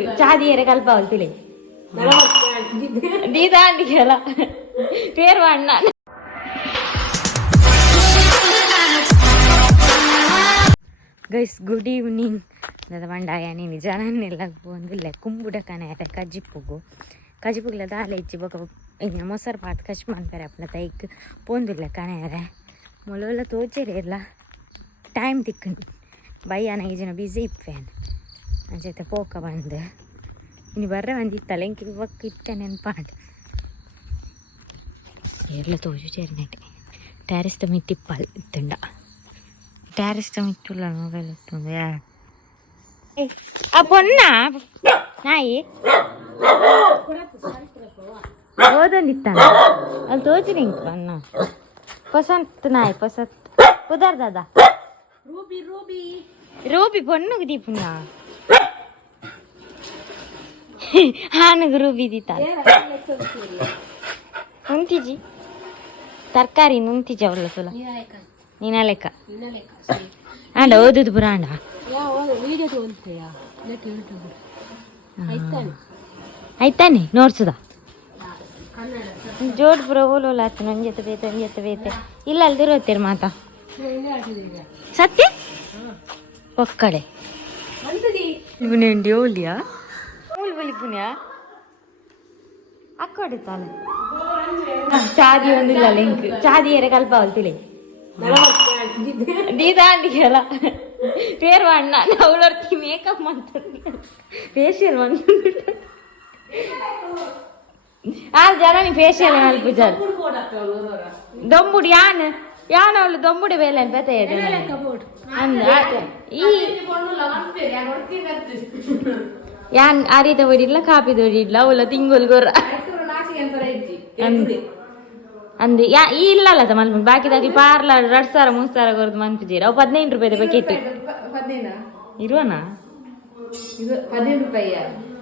link ಚಾದಿಯರೆ ಕಲ್ಪ ಅವಲ್ತಿಲಿ ದೀದಾಂಡಿಗೆಲ್ಲ ಪೇರು ಅಣ್ಣ guys good evening ದಾದ ಬಂಡಾಯ ನೀನು ಜನನ್ನೆಲ್ಲ ಒಂದಿಲ್ಲ ಕುಂಬುಡಕನೆ ಕಜಿಪುಗ್ಲ ದಾಲೆ ಇಚ್ಚಿ ಬೊಕ ಇನ್ನು ಮೊಸರು ಪಾತ್ ಕಚ್ ಮಾಡ್ತಾರೆ ಅಪ್ಪನ ತೈಕ್ ಪೋಂದಿಲ್ಲ ಕನೆಯರೆ ಮೊಲವೆಲ್ಲ ತೋಚೇರಿ ಇಲ್ಲ ಟೈಮ್ ತಿಕ್ಕಂಡು ಬಯ್ಯ ನನಗೆ ಜನ ಬಿಸಿ ಇಪ್ಪೇನು ಅಂಚೈತೆ ಪೋಕ ಬಂದು ಇನ್ನು ಬರ್ರೆ ಬಂದಿತ್ತಲ್ಲ ಇಂಕಿ ಬಕ್ ಇತ್ತೆ ನೆನ್ಪಾಂಡು ಎಲ್ಲ ತೋಜು ചേർന്നിട്ട് ടെറസ് മിറ്റിപ്പൽ ഇത്തുണ്ട ടെറസ് മിറ്റുള്ള ಮೊಬೈಲ್ ಇತ್ತು ಆ ಪೊನ್ನ ನಾಯಿ ಓದೊಂದಿತ್ತಾನ ಅಲ್ಲಿ ತೋಚಿರಿ ಇಂಕ ಅನ್ನ ಪಸಂತ್ ನಾಯಿ ಪಸಂತ್ ಉದಾರ್ ದಾದಾ ರೂಬಿ ಪೊನ್ನುಗೆ ದೀಪುನ ಹಾನುಗೆ ರೂಬಿ ದೀತ ಉಂತಿಜಿ ತರಕಾರಿ ಉಂತಿಜಿ ಅವಳ ಸುಲ ನೀನ ಲೆಕ್ಕ ಆಂಡ ಓದುದು ಪುರಾಂಡ ಆಯ್ತಾನೆ ನೋಡ್ಸುದ ಜೋಡ್ ಪುರ ಓಲೋಲ ಆತ ನಂಜೆತ್ತ ಬೇತೆ ಇಲ್ಲ ಅಲ್ದಿರೋತ್ತೀರಿ ಮಾತಾ ಸತ್ಯ ಒಕ್ಕಡೆ ಇವನೇಂಡಿ ಓಲಿಯಾ ಮೂಲ್ ಬಲಿ ಪುಣ್ಯ ಅಕ್ಕೊಡಿತಾನೆ ಚಾದಿ ಒಂದಿಲ್ಲ ಲಿಂಕ್ ಚಾದಿಯರೆ ಕಲ್ಪ ಅವಲ್ತಿಲಿ ದೀದಾಂಡಿಗೆಲ್ಲ ಪೇರು ಅಣ್ಣ ಅವಳರ್ತಿ ಮೇಕಪ್ ಮಾಡ್ತಾರೆ ಫೇಶಿಯಲ್ ಮಾಡ್ತಾರೆ ಆ ಜನ ನೀ ಫೇಶಿಯಲ್ ಮಲ್ಪುಜಾರ್ ದೊಂಬುಡಿ ಯಾನ್ ಅವಳು ದೊಂಬುಡಿ ಬೇಲೆ ಅಂತ ಈ ಯಾನ್ ಅರಿದ ಹೊಡಿಲ್ಲ ಕಾಪಿ ಹೊಡಿಲ್ಲ ಅವಳ ತಿಂಗೊಲ್ಗೊರ ಅಂದೆ ಈ ಇಲ್ಲಲ್ಲ ಮಲ್ಪು ಬಾಕಿದಾಗ್ಲಿ ಪಾರ್ಲರ್ 2,000-3,000 ಕೊರದು ಮನ್ಪಿಜೀರ ಅವು 15 ರೂಪಾಯಿ ಬಕೆಟ್ ಇರುವನಾ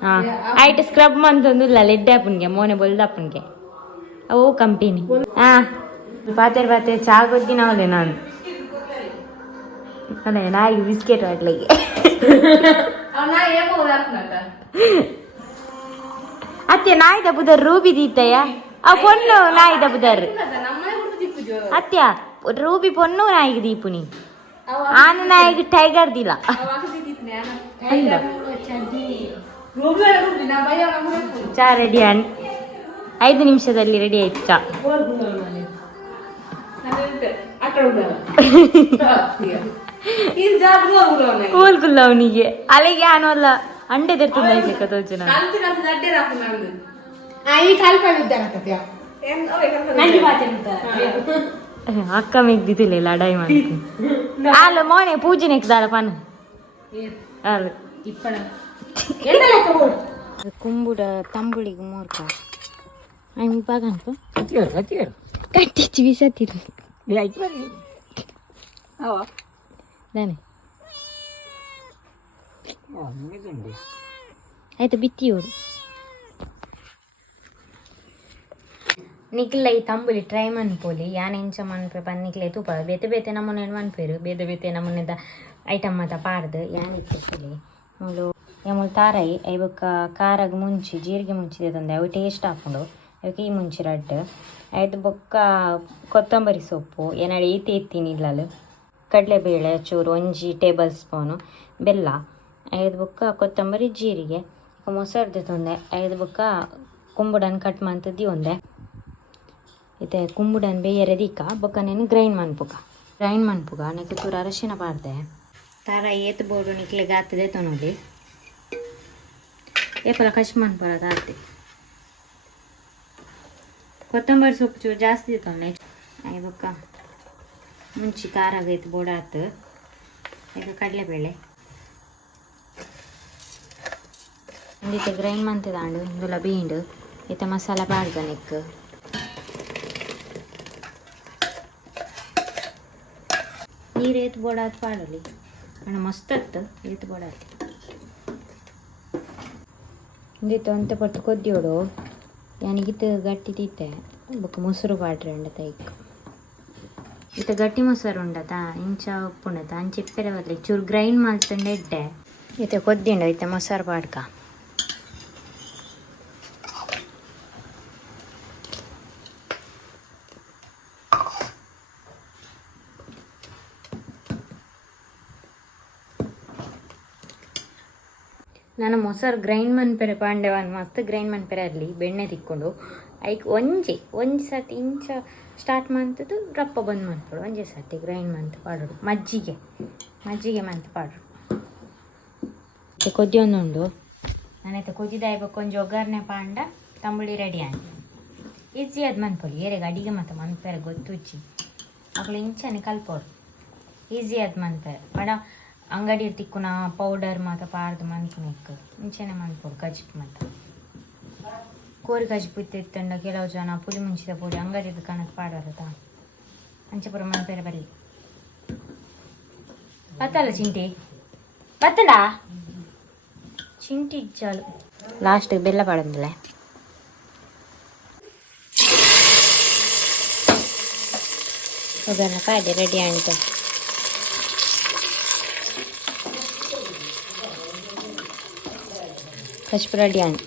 ಹಾ ಆಯ್ತು ಸ್ಕ್ರಬ್ ಮಂತೊಂದಿಲ್ಲ ಲೆಡ್ಡೆ ಅಪ್ಪನಿಗೆ ಮೋನೆ ಬೊಲ್ದಪ್ಪನಿಗೆ ಅವು ಕಂಪನಿ ಹಾ ಪಾತೆ ಚಾ ಗೊತ್ತಿನ ಅವಲೆ ನಾನು ಅದೇ ನಾಯಿಗೆ ಬಿಸ್ಕೆಟ್ ಹಾಕ್ಲಿಕ್ಕೆ ಅತ್ತೆ ನಾಯಿದ ಬುಧರ್ ರೂಬಿ ದೀತಯ್ಯ ಆ ಪೊನ್ನು ನಾಯಿದ ಬುಧರ್ ಅತ್ಯ ರೂಬಿ ಪೊನ್ನು ನಾಯಿಗೆ ದೀಪುನಿ ಆನೆ ನಾಯಿಗೆ ಟೈಗರ್ ದಿಲ್ಲ ಚಾ ರೆಡಿ 5 ನಿಮಿಷದಲ್ಲಿ ರೆಡಿ ಆಯ್ತು ಚಾ ಕೂಲ್ಕುಲ್ಲ ಅವನಿಗೆ ಅಲ್ಲಿಗೆ ಅಲ್ಲ ಅಂಡೆ ತೆರ್ತುಂದ ಇರ್ಲಿಕ್ಕ ತೋಚನ ಅಕ್ಕ ಮೆಗ್ದಿತಿಲ್ಲ ಲಡಾಯಿ ಮಾಡಿ ಅಲ್ಲ ಮೋನೆ ಪೂಜೆ ನೆಕ್ದಾಳ ಪನ್ ಅಲ್ಲ ಕುಂಬುಡ ತಂಬುಳಿಗೆ ಮೂರ್ಕ ಆಯ್ತು ಬಾಗಂತು ಕಟ್ಟಿಚ್ಚಿ ಬಿಸತ್ತಿರು ನಾನೇ ಆಯ್ತು ಬಿತ್ತಿಯೋರು ನಿಕ್ಲ ಈ ತಂಬುಲಿ ಟ್ರೈ ಮನ್ಪೋಲಿ ಯಾನ್ ಎಂಚ ಮನ್ಪೆ ಪನ್ನಿಕ್ಲೆ ತೂಪ ಬೇತೆ ನಮ್ಮನೆ ಮನ್ಪೇರು ಬೇತೆ ನಮ್ಮನೆದ ಐಟಮ್ ಮಾತ ಪಾಡ್ದು ಯಾನ್ ಇತ್ತಿರ್ಸಲಿ ಮುಳು ಯಮುಲ್ ತಾರಾಯಿ ಐಬಕ್ಕ ಖಾರಾಗ ಮುಂಚಿ ಜೀರಿಗೆ ಮುಂಚಿದೆ ತಂದೆ ಅವು ಟೇಸ್ಟ್ ಹಾಕೊಂಡು ಅವಕ್ಕೆ ಈ ಮುಂಚಿ ರಡ್ಡು ಐದು ಬೊಕ್ಕ ಕೊತ್ತಂಬರಿ ಸೊಪ್ಪು ಏನಾಡಿ ಈತಿ ಎತ್ತಿನಿಲ್ಲಲು ಕಡಲೆಬೇಳೆ ಚೂರು 1 ಟೇಬಲ್ ಸ್ಪೂನು ಬೆಲ್ಲ 5 ಬೊಕ್ಕ ಕೊತ್ತಂಬರಿ ಜೀರಿಗೆ ಮೊಸರ್ದು ತಂದೆ 5 ಬೊಕ್ಕ ಕುಂಬುಡನ್ ಕಟ್ ಮಾಡ್ತದ್ದಿ ಒಂದೆ ಇತ್ತೆ ಕುಂಬುಡನ್ ಬೇಯರೆ ದಿಕ್ಕ ಬೊಕ್ಕ ನೇನು ಗ್ರೈಂಡ್ ಮನ್ಪುಗ ನೆಕ್ಕೆ ಚೂರು ಅರಶಿನ ಪಾಡ್ದೆ ತಾರ ಏತ್ ಬೋರ್ಡು ನಿಕ್ಲೆ ಗಾತದೆ ತೊನೊಲಿ ಏಪಲ ಕಶ್ ಮನ್ಪರದ ಆತಿ ಕೊತ್ತಂಬರಿ ಸೊಪ್ಪು ಚೂರು ಜಾಸ್ತಿ ತೊಂದೆ ಐ ಬೊಕ್ಕ ಮುಂಚಿ ಖಾರಾಗೈತೆ ಬೋಡಾತು ಈಗ ಕಡಲೆಬೇಳೆ ಇಂದಿತ್ತೆ ಗ್ರೈಂಡ್ ಮಂತಿದಾಂಡು ಇಂದುಲ ಬೀಂಡು ಇತ್ತೆ ಮಸಾಲ ಪಾಡ್ದ ನೆಕ್ ನೀರು ಏತ್ ಬೋಡಾತ್ ಪಾಡಲಿ ಅಣ್ಣ ಮಸ್ತತ್ತು ಏತ್ ಬೋಡಾತ್ ಇಂದಿತ್ತು ಅಂತ ಪಟ್ಟು ಕೊದ್ದಿಯೋಡು ಯಾನಿಗಿತ್ತು ಗಟ್ಟಿ ತಿತ್ತೆ ಬೊಕ್ಕ ಮೊಸರು ಪಾಡ್ರಿ ಅಂಡ ತೈಕ್ ಇತ್ತ ಗಟ್ಟಿ ಮೊಸರು ಉಂಡತ ಇಂಚ ಉಪ್ಪುಂಡತ ಅಂಚ ಇಪ್ಪೆರೆ ಬದಲಿ ಚೂರು ಗ್ರೈಂಡ್ ಮಾಡ್ತಂಡೆ ಇಟ್ಟೆ ಇತ್ತೆ ಕೊದ್ದಿಂಡ ಇತ್ತೆ ಮೊಸರು ಪಾಡ್ಕ ನಾನು ಮೊಸರು ಗ್ರೈಂಡ್ ಮನ್ಪೆರೆ ಪಾಂಡೆವನ್ ಮಸ್ತ್ ಗ್ರೈಂಡ್ ಮನ್ಪೆರೆ ಅಲ್ಲಿ ಬೆಣ್ಣೆ ತಿಕ್ಕೊಂಡು ಐಕ್ ಒಂಜಿ ಸರ್ತಿ ಇಂಚ ಸ್ಟಾರ್ಟ್ ಮಾಡ್ತದ್ದು ರಪ್ಪ ಬಂದ್ ಮಾಡ್ಕೊಡು ಒಂಜಿ ಸರ್ತಿ ಗ್ರೈಂಡ್ ಮಂತ್ ಪಾಡೋಡು ಮಜ್ಜಿಗೆ ಮಂತ್ ಪಾಡೋಡು ಮತ್ತೆ ಕೊದ್ಯೊಂದುಂಡು ನಾನೈತೆ ಕೊದ್ದಿದಾಯ್ಬೇಕು ಕೊಂಚ ಒಗ್ಗರಣೆ ಪಾಂಡ ತಂಬುಳಿ ರೆಡಿ ಆಂಡ್ ಈಜಿ ಅದು ಮನ್ಪೊಲಿ ಏರೆಗೆ ಅಡಿಗೆ ಮತ್ತು ಮನ್ಪೆರೆ ಗೊತ್ತುಚ್ಚಿ ಮಕ್ಕಳು ಇಂಚನೆ ಕಲ್ಪೋಡು ಈಸಿ ಅದು ಮನ್ಪೆರೆ ಬಡ ಅಂಗಡಿ ತಿಕ್ಕುನ ಪೌಡರ್ ಮಾತ್ರ ಪಾಡ್ದು ಮನ್ಪುನಿಕ್ಕು ಮುಂಚೆನೆ ಮನ್ಪೋಡು ಕಜಿಪ್ ಮಾತ್ರ ಕೋರಿ ಕಜಿಪ್ ಇತ್ತಿತ್ತಂಡ ಕೆಲವು ಜನ ಪುಳಿ ಮುಂಚಿದ ಪುಡಿ ಅಂಗಡಿದು ಕಣಕ್ಕೆ ಪಾಡೋರತ ಅಂಚಪುರ ಮನ್ಪೆರೆ ಬರಲಿ ಬತ್ತಲ್ಲ ಚಿಂಟಿ ಬತ್ತಡ ಚಿಂಟಿ ಚಾಲು ಲಾಸ್ಟಿಗೆ ಬೆಲ್ಲ ಪಾಡಂದಿಲ್ಲ ಒಗ್ಗರಣೆ ಪಾಡಿ ರೆಡಿ ಆಂಟು ಕಚ್ಪು ರೆಡಿ ಆಂಟು